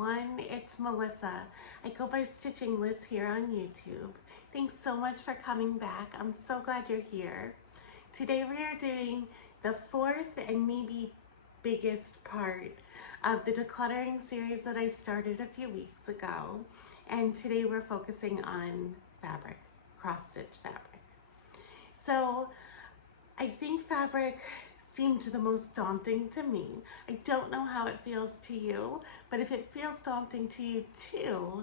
everyone, it's Melissa. I go by Stitching Liz here on YouTube. Thanks so much for coming back. I'm so glad you're here. Today we are doing the fourth and maybe biggest part of the decluttering series that I started a few weeks ago. And today we're focusing on fabric, cross-stitch fabric. So I think fabric seemed the most daunting to me. I don't know how it feels to you, but if it feels daunting to you too,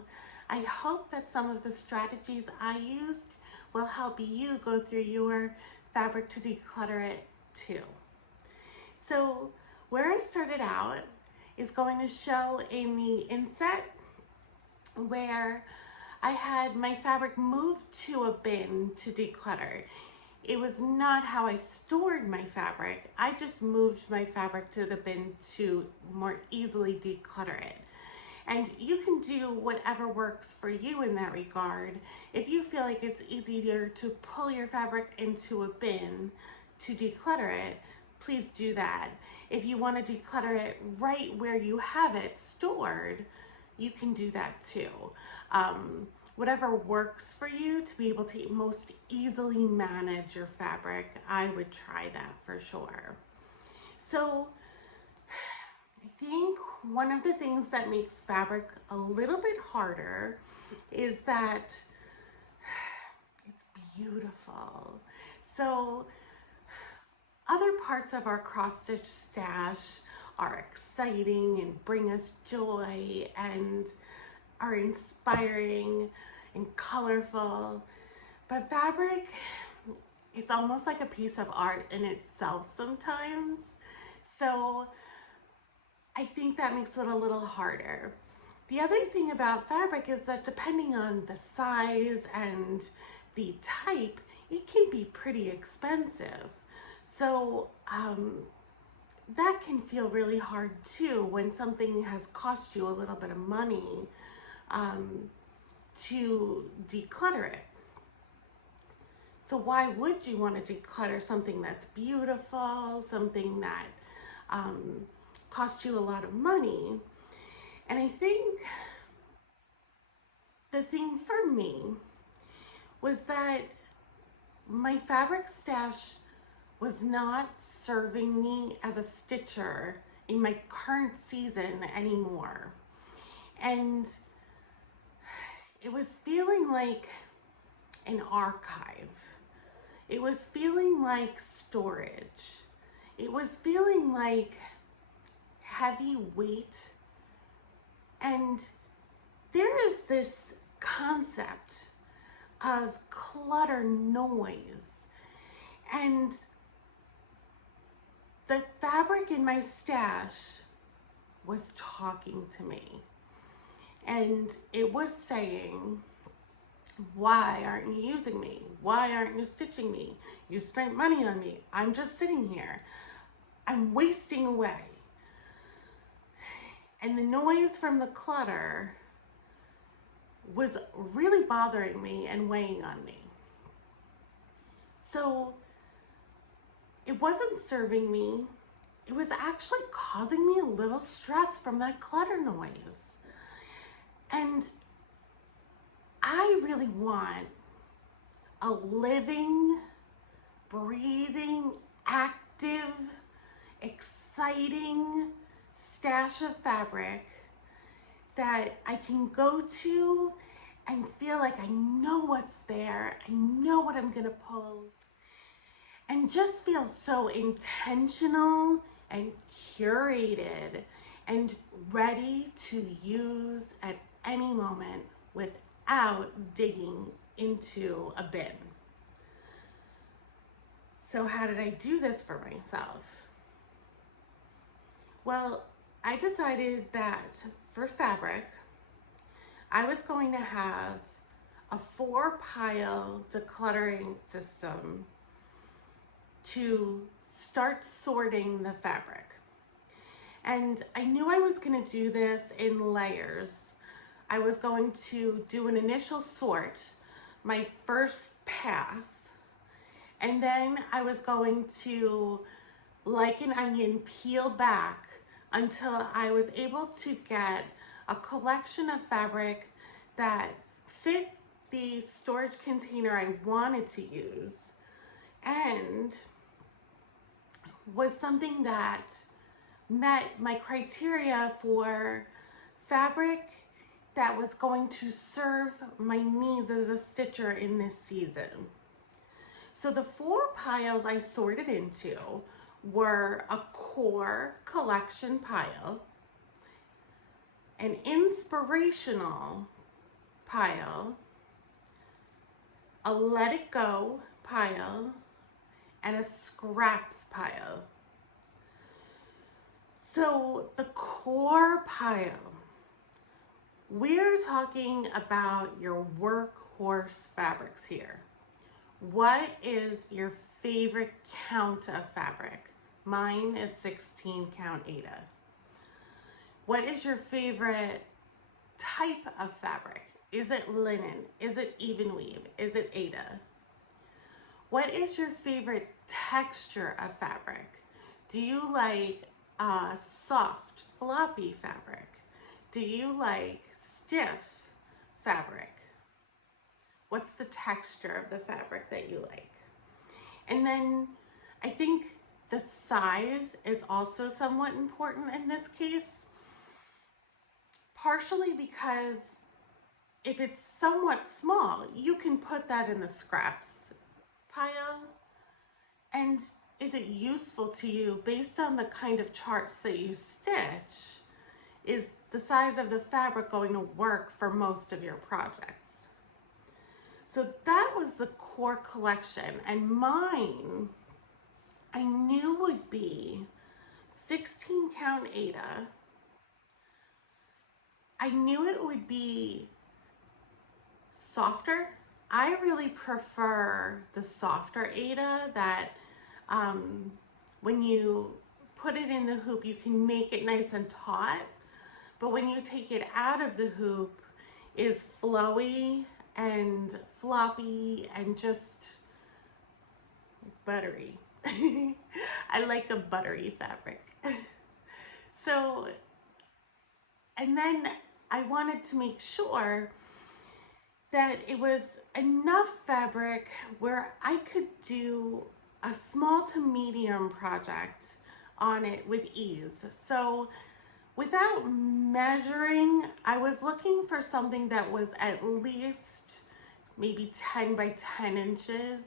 I hope that some of the strategies I used will help you go through your fabric to declutter it too. So where I started out is going to show in the inset where I had my fabric moved to a bin to declutter. It was not how I stored my fabric. I just moved my fabric to the bin to more easily declutter it. And you can do whatever works for you in that regard. If you feel like it's easier to pull your fabric into a bin to declutter it, please do that. If you want to declutter it right where you have it stored, you can do that too. Whatever works for you to be able to most easily manage your fabric, I would try that for sure. So I think one of the things that makes fabric a little bit harder is that it's beautiful. So other parts of our cross-stitch stash are exciting and bring us joy and are inspiring and colorful, but fabric, it's almost like a piece of art in itself sometimes. So I think that makes it a little harder. The other thing about fabric is that depending on the size and the type, it can be pretty expensive. So that can feel really hard too when something has cost you a little bit of money to declutter it. So why would you want to declutter something that's beautiful, something that costs you a lot of money? And I think the thing for me was that my fabric stash was not serving me as a stitcher in my current season anymore. And it was feeling like an archive. It was feeling like storage. It was feeling like heavy weight. And there is this concept of clutter noise. And the fabric in my stash was talking to me. And it was saying, why aren't you using me? Why aren't you stitching me? You spent money on me. I'm just sitting here. I'm wasting away. And the noise from the clutter was really bothering me and weighing on me. So it wasn't serving me. It was actually causing me a little stress from that clutter noise. And I really want a living, breathing, active, exciting stash of fabric that I can go to and feel like I know what's there, I know what I'm gonna pull, and just feel so intentional and curated and ready to use at any moment without digging into a bin. So how did I do this for myself? Well, I decided that for fabric, I was going to have a 4-pile decluttering system to start sorting the fabric. And I knew I was going to do this in layers. I was going to do an initial sort, my first pass, and then I was going to, like an onion, peel back until I was able to get a collection of fabric that fit the storage container I wanted to use and was something that met my criteria for fabric that was going to serve my needs as a stitcher in this season. So the 4 piles I sorted into were a core collection pile, an inspirational pile, a let it go pile, and a scraps pile. So the core pile, we're talking about your workhorse fabrics here. What is your favorite count of fabric? Mine is 16 count Aida. What is your favorite type of fabric? Is it linen? Is it even weave? Is it Aida? What is your favorite texture of fabric? Do you like soft, floppy fabric? Do you like stiff fabric? What's the texture of the fabric that you like? And then I think the size is also somewhat important in this case, partially because if it's somewhat small, you can put that in the scraps pile. And is it useful to you based on the kind of charts that you stitch? Is the size of the fabric going to work for most of your projects? So that was the core collection, and mine I knew would be 16 count Aida. I knew it would be softer. I really prefer the softer Aida that when you put it in the hoop, you can make it nice and taut, but when you take it out of the hoop, is flowy and floppy and just buttery. I like a buttery fabric. So, and then I wanted to make sure that it was enough fabric where I could do a small to medium project on it with ease. So without measuring, I was looking for something that was at least maybe 10 by 10 inches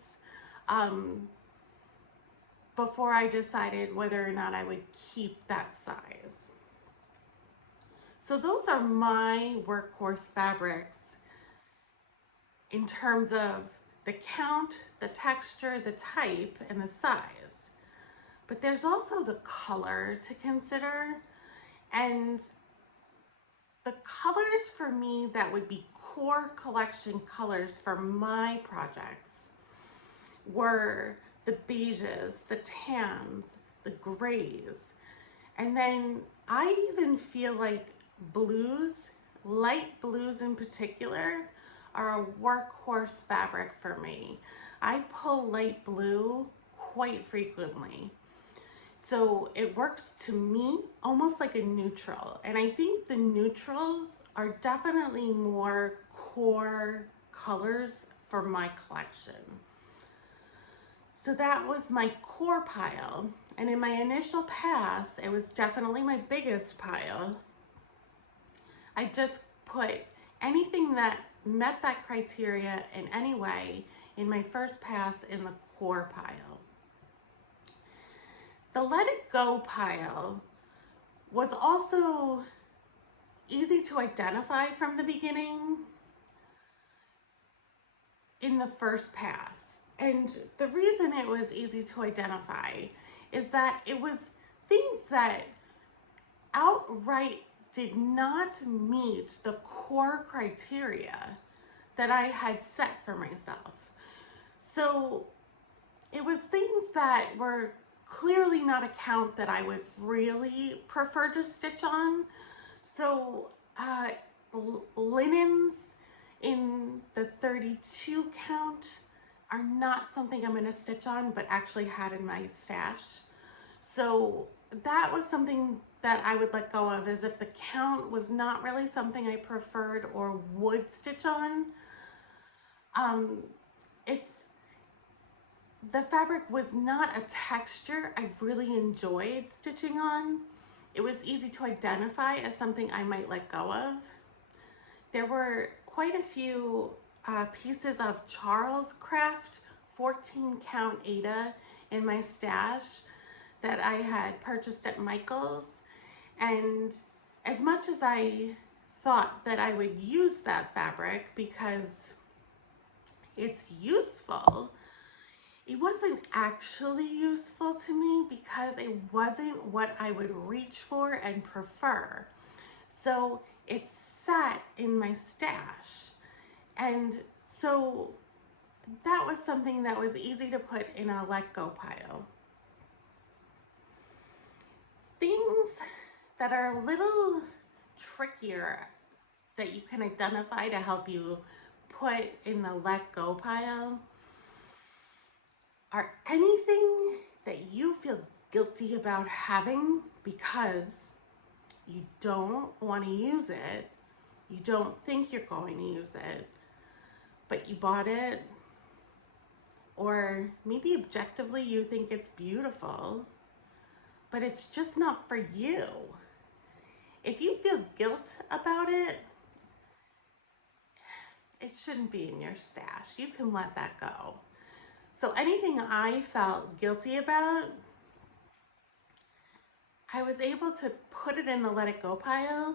before I decided whether or not I would keep that size. So those are my workhorse fabrics in terms of the count, the texture, the type, and the size. But there's also the color to consider, and the colors for me that would be core collection colors for my projects were the beiges, the tans, the grays, and then I even feel like blues, light blues in particular, are a workhorse fabric for me. I pull light blue quite frequently. So it works to me almost like a neutral. And I think the neutrals are definitely more core colors for my collection. So that was my core pile. And in my initial pass, it was definitely my biggest pile. I just put anything that met that criteria in any way in my first pass in the core pile. The let it go pile was also easy to identify from the beginning in the first pass. And the reason it was easy to identify is that it was things that outright did not meet the core criteria that I had set for myself. So it was things that were clearly not a count that I would really prefer to stitch on. So linens in the 32 count are not something I'm going to stitch on, but actually had in my stash. So that was something that I would let go of, is if the count was not really something I preferred or would stitch on. If the fabric was not a texture I really enjoyed stitching on, it was easy to identify as something I might let go of. There were quite a few pieces of Charles Craft 14 count Aida in my stash that I had purchased at Michael's, and as much as I thought that I would use that fabric because it's useful, it wasn't actually useful to me because it wasn't what I would reach for and prefer. So it sat in my stash, and so that was something that was easy to put in a let go pile. Things that are a little trickier that you can identify to help you put in the let go pile are anything that you feel guilty about having because you don't want to use it, you don't think you're going to use it, but you bought it, or maybe objectively you think it's beautiful, but it's just not for you. If you feel guilt about it, it shouldn't be in your stash. You can let that go. So anything I felt guilty about, I was able to put it in the let it go pile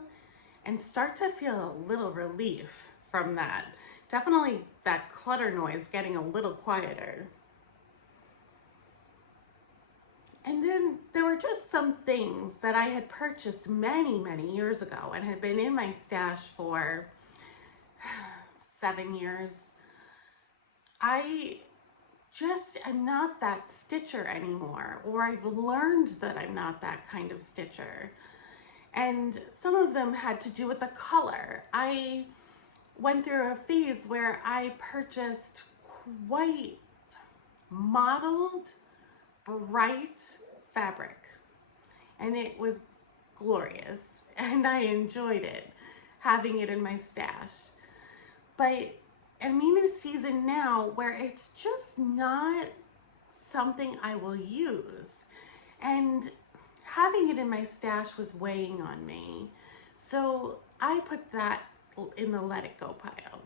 and start to feel a little relief from that. Definitely that clutter noise getting a little quieter. And then there were just some things that I had purchased many, many years ago and had been in my stash for 7 years. I just am not that stitcher anymore, or I've learned that I'm not that kind of stitcher. And some of them had to do with the color. I went through a phase where I purchased quite mottled, bright fabric, and it was glorious, and I enjoyed it, having it in my stash. But I'm in a season now where it's just not something I will use, and having it in my stash was weighing on me, so I put that in the let it go pile.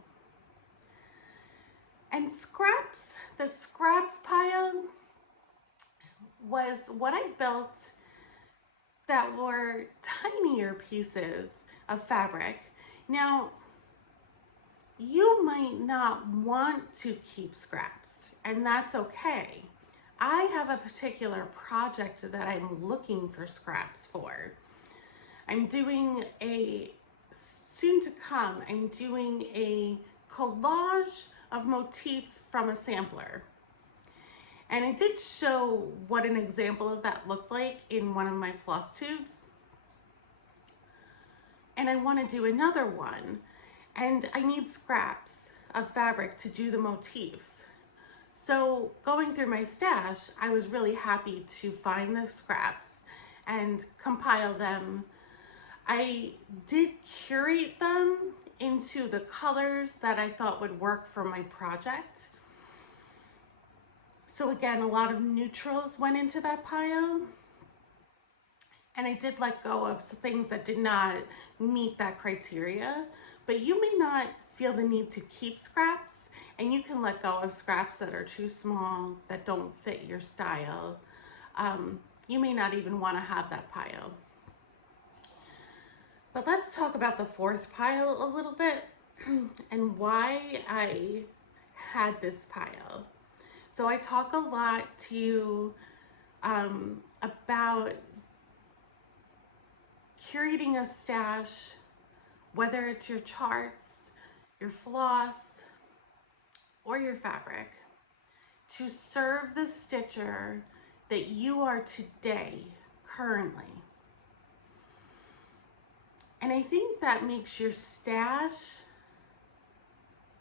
And scraps, the scraps pile was what I built that were tinier pieces of fabric. Now, you might not want to keep scraps, and that's okay. I have a particular project that I'm looking for scraps for. I'm doing soon to come, I'm doing a collage of motifs from a sampler. And I did show what an example of that looked like in one of my Flosstubes. And I want to do another one. And I need scraps of fabric to do the motifs. So going through my stash, I was really happy to find the scraps and compile them. I did curate them into the colors that I thought would work for my project. So again, a lot of neutrals went into that pile. And I did let go of some things that did not meet that criteria. But you may not feel the need to keep scraps, and you can let go of scraps that are too small, that don't fit your style. You may not even want to have that pile. But let's talk about the fourth pile a little bit and why I had this pile. So I talk a lot to you about curating a stash, whether it's your charts, your floss, or your fabric, to serve the stitcher that you are today, currently. And I think that makes your stash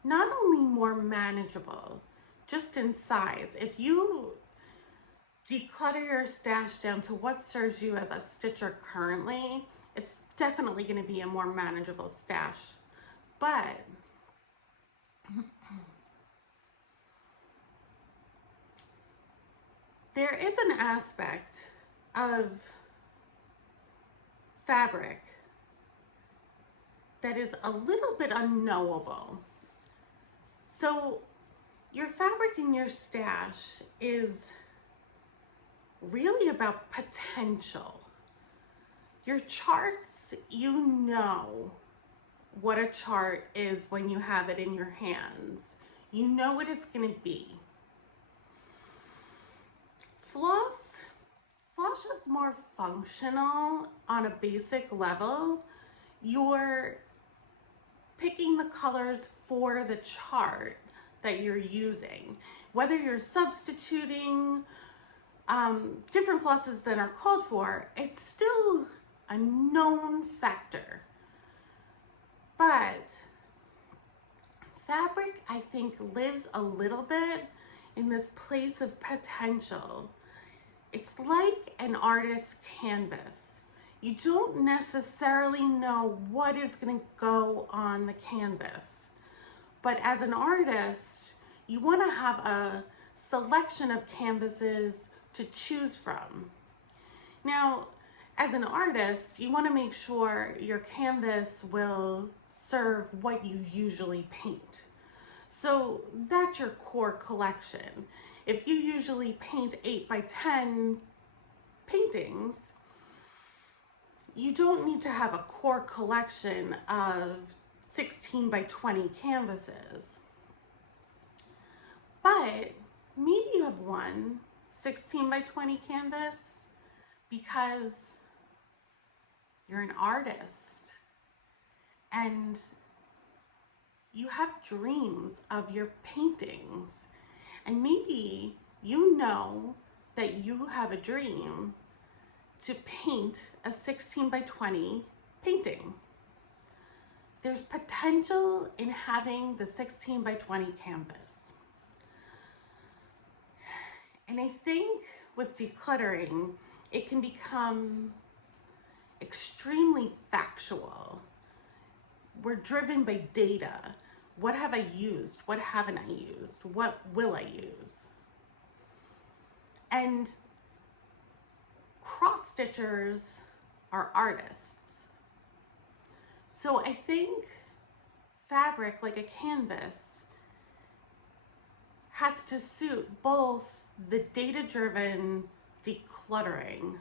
not only more manageable, just in size. If you declutter your stash down to what serves you as a stitcher currently, it's definitely going to be a more manageable stash. But there is an aspect of fabric that is a little bit unknowable. So your fabric in your stash is really about potential. Your charts, you know what a chart is when you have it in your hands. You know what it's going to be. Floss is more functional on a basic level. You're picking the colors for the chart that you're using. Whether you're substituting different flosses than are called for, it's still a known factor. But fabric, I think, lives a little bit in this place of potential. It's like an artist's canvas. You don't necessarily know what is going to go on the canvas. But as an artist, you want to have a selection of canvases to choose from. Now, as an artist, you want to make sure your canvas will serve what you usually paint. So that's your core collection. If you usually paint 8 by 10 paintings, you don't need to have a core collection of 16 by 20 canvases. But maybe you have one 16 by 20 canvas because you're an artist and you have dreams of your paintings. And maybe you know that you have a dream to paint a 16 by 20 painting. There's potential in having the 16 by 20 canvas. And I think with decluttering, it can become extremely factual. We're driven by data. What have I used? What haven't I used? What will I use? And cross stitchers are artists. So I think fabric, like a canvas, has to suit both the data-driven decluttering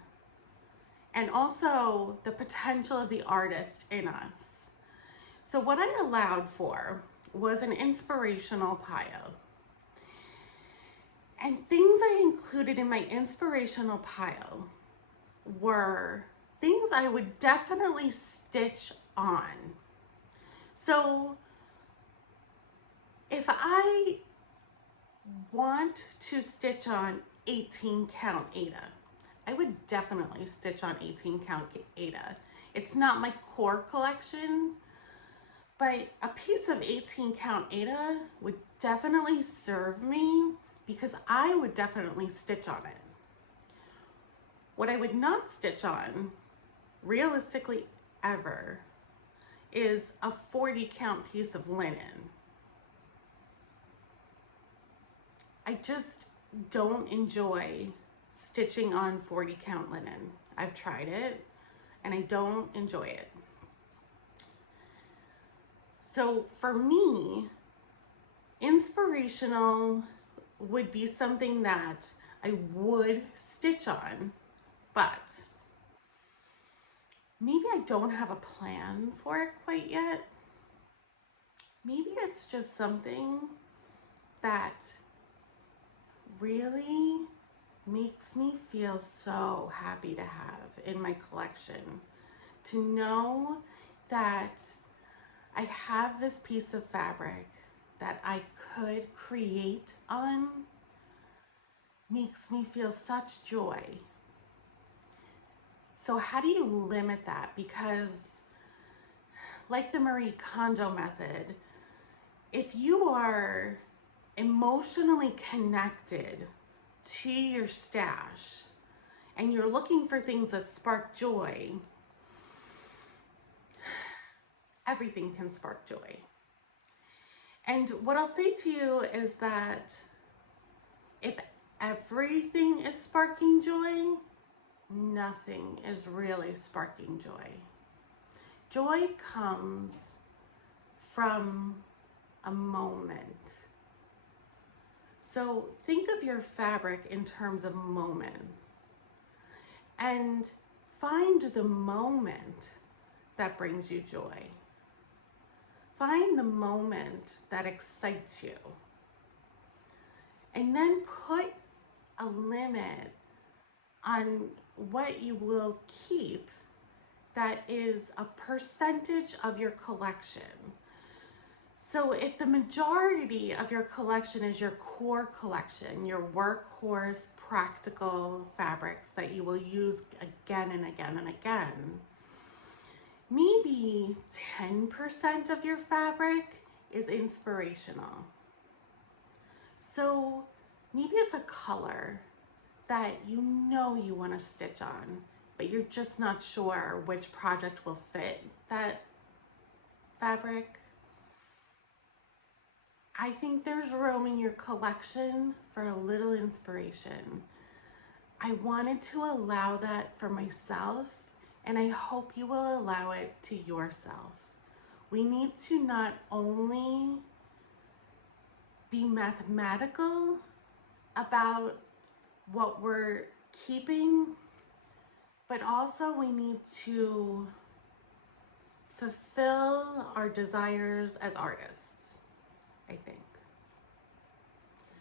and also the potential of the artist in us. So what I allowed for was an inspirational pile. And things I included in my inspirational pile were things I would definitely stitch on. So if I want to stitch on 18 count Aida, I would definitely stitch on 18 count Aida. It's not my core collection, but a piece of 18 count Aida would definitely serve me because I would definitely stitch on it. What I would not stitch on, realistically ever, is a 40 count piece of linen. I just don't enjoy stitching on 40 count linen. I've tried it and I don't enjoy it. So for me, inspirational would be something that I would stitch on, but maybe I don't have a plan for it quite yet. Maybe it's just something that really makes me feel so happy to have in my collection. To know that I have this piece of fabric that I could create on makes me feel such joy. So how do you limit that? Because like the Marie Kondo method, if you are emotionally connected to your stash and you're looking for things that spark joy, everything can spark joy. And what I'll say to you is that if everything is sparking joy, nothing is really sparking joy. Joy comes from a moment. So think of your fabric in terms of moments and find the moment that brings you joy. Find the moment that excites you. And then put a limit on what you will keep that is a percentage of your collection. So if the majority of your collection is your core collection, your workhorse practical fabrics that you will use again and again and again, maybe 10% of your fabric is inspirational. So maybe it's a color that you know you want to stitch on, but you're just not sure which project will fit that fabric. I think there's room in your collection for a little inspiration. I wanted to allow that for myself, and I hope you will allow it to yourself. We need to not only be mathematical about what we're keeping, but also we need to fulfill our desires as artists, I think.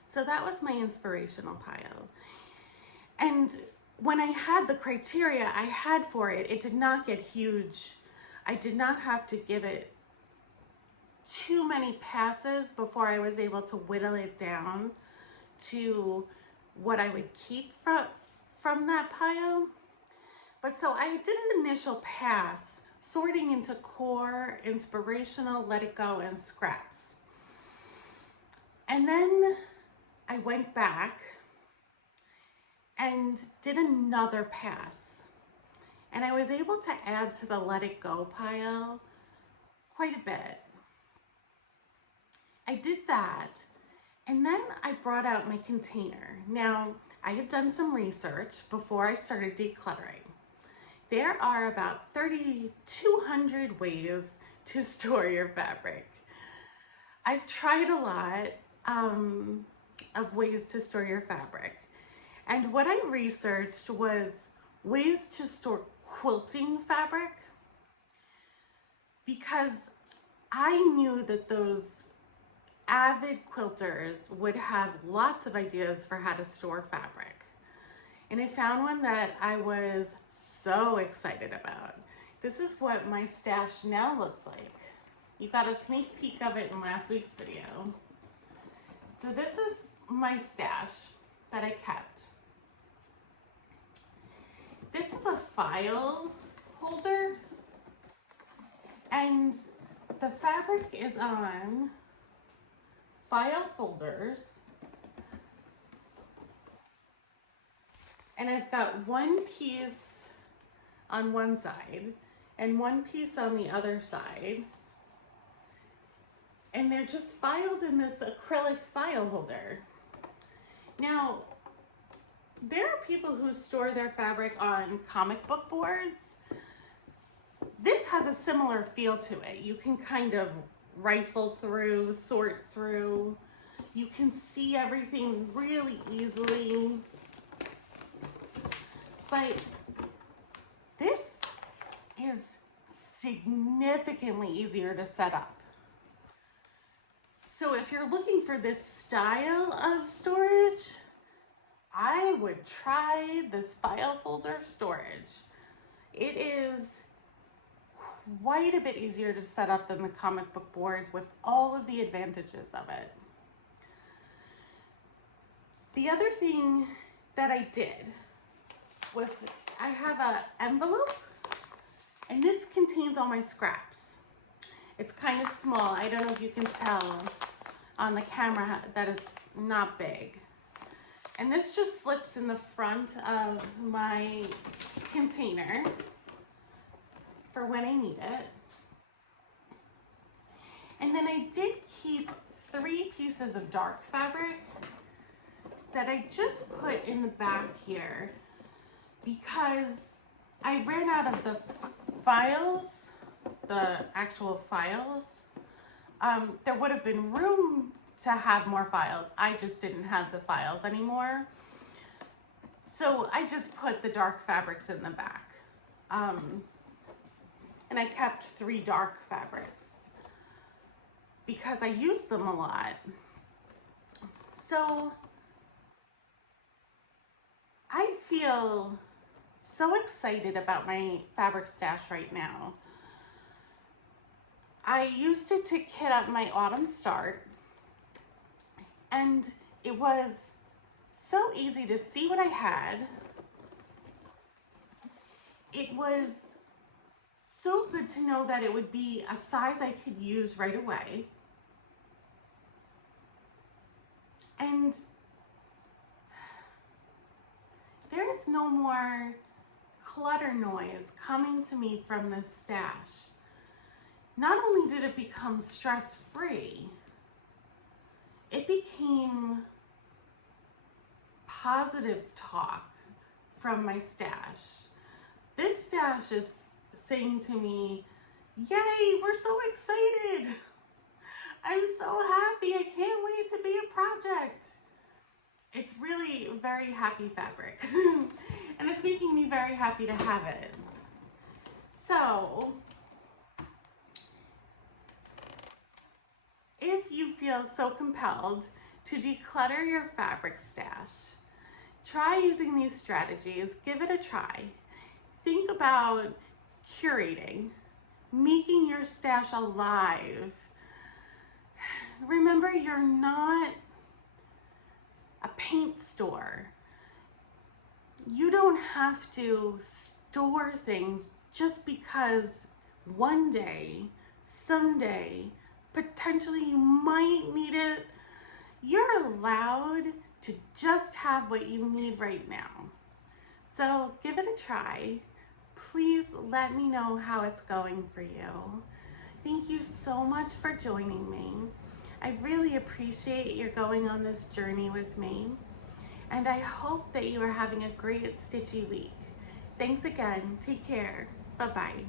So that was my inspirational pile. And when I had the criteria I had for it, it did not get huge. I did not have to give it too many passes before I was able to whittle it down to what I would keep from that pile. But so I did an initial pass sorting into core, inspirational, let it go, and scraps. And then I went back and did another pass. And I was able to add to the let it go pile quite a bit. I did that, and then I brought out my container. Now, I had done some research before I started decluttering. There are about 3,200 ways to store your fabric. I've tried a lot of ways to store your fabric. And what I researched was ways to store quilting fabric, because I knew that those avid quilters would have lots of ideas for how to store fabric. And I found one that I was so excited about. This is what my stash now looks like. You got a sneak peek of it in last week's video. So this is my stash that I kept. This is a file holder, and the fabric is on file folders, and I've got one piece on one side and one piece on the other side, and they're just filed in this acrylic file holder. Now, there are people who store their fabric on comic book boards. This has a similar feel to it. You can kind of rifle through, sort through. You can see everything really easily. But this is significantly easier to set up. So if you're looking for this style of storage, I would try this file folder storage. It is quite a bit easier to set up than the comic book boards with all of the advantages of it. The other thing that I did was I have an envelope, and this contains all my scraps. It's kind of small. I don't know if you can tell on the camera that it's not big. And this just slips in the front of my container for when I need it. And then I did keep 3 pieces of dark fabric that I just put in the back here because I ran out of the files, the actual files. There would have been room to have more files. I just didn't have the files anymore. So I just put the dark fabrics in the back. And I kept 3 dark fabrics because I used them a lot. So I feel so excited about my fabric stash right now. I used it to kit up my autumn start, and it was so easy to see what I had. It was so good to know that it would be a size I could use right away. And there's no more clutter noise coming to me from this stash. Not only did it become stress-free, it became positive talk from my stash. This stash is saying to me, yay, we're so excited. I'm so happy. I can't wait to be a project. It's really very happy fabric. And it's making me very happy to have it. So, if you feel so compelled to declutter your fabric stash, try using these strategies. Give it a try. Think about curating, making your stash alive. Remember, you're not a paint store. You don't have to store things just because one day, someday, potentially you might need it. You're allowed to just have what you need right now. So give it a try. Please let me know how it's going for you. Thank you so much for joining me. I really appreciate your going on this journey with me. And I hope that you are having a great stitchy week. Thanks again. Take care. Bye-bye.